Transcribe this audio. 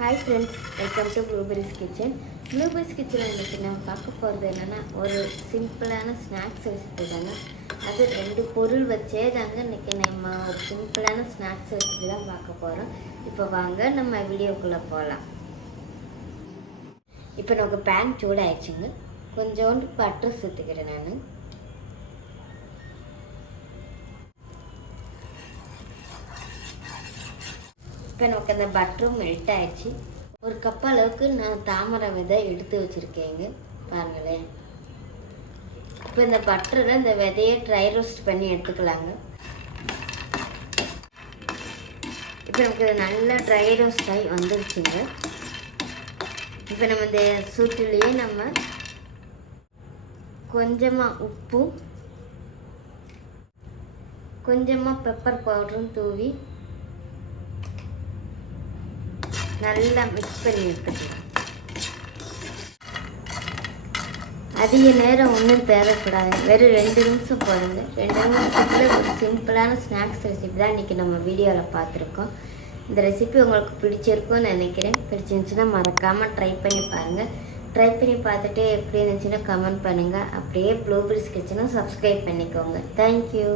Hi friends, welcome to blueberries kitchen. Blueberries கிச்சனில் இன்றைக்கி நான் பார்க்க போகிறது என்னென்னா ஒரு சிம்பிளான ஸ்நாக்ஸ் ரெசிபி தாங்க. அது 2 பொருள் வச்சே தாங்க இன்றைக்கி நம்ம ஒரு சிம்பிளான ஸ்நாக்ஸ் ரெசிபி தான் பார்க்க போகிறோம். இப்போ வாங்க நம்ம வீடியோக்குள்ளே போகலாம். இப்போ நமக்கு பேன் சூடாகிடுச்சுங்க. கொஞ்சோண்டு பட்டர் சேர்த்துக்கிறேன் நான். இப்போ நமக்கு அந்த பட்டரும் மெல்ட் ஆகிடுச்சு. ஒரு கப் அளவுக்கு நான் தாமரை விதை எடுத்து வச்சுருக்கேங்க, பாருங்களேன். இப்போ இந்த பட்டரில் இந்த விதையை ட்ரை ரோஸ்ட் பண்ணி எடுத்துக்கலாங்க. இப்போ நமக்கு நல்லா ட்ரை ரோஸ்ட் ஆகி வந்துருச்சுங்க. இப்போ நம்ம இந்த சூட்டிலேயே நம்ம கொஞ்சமாக உப்பும் கொஞ்சமாக பெப்பர் பவுடரும் தூவி நல்லா மிக்ஸ் பண்ணி எடுத்துக்கலாம். அதிக நேரம் ஒன்றும் தேவைப்படாது, வெறும் 2 நிமிஷம் போடுங்க. 2 நிமிஷத்தில் ஒரு சிம்பிளான ஸ்நாக்ஸ் ரெசிபி தான் இன்றைக்கி நம்ம வீடியோவில் பார்த்துருக்கோம். இந்த ரெசிபி உங்களுக்கு பிடிச்சிருக்கும்னு நினைக்கிறேன். பிடிச்சிருந்துச்சுன்னா மறக்காமல் ட்ரை பண்ணி பாருங்கள். ட்ரை பண்ணி பார்த்துட்டு எப்படி இருந்துச்சுன்னா கமெண்ட் பண்ணுங்கள். அப்படியே ப்ளூபெரிஸ் கிச்சனை சப்ஸ்கிரைப் பண்ணிக்கோங்க. தேங்க்யூ.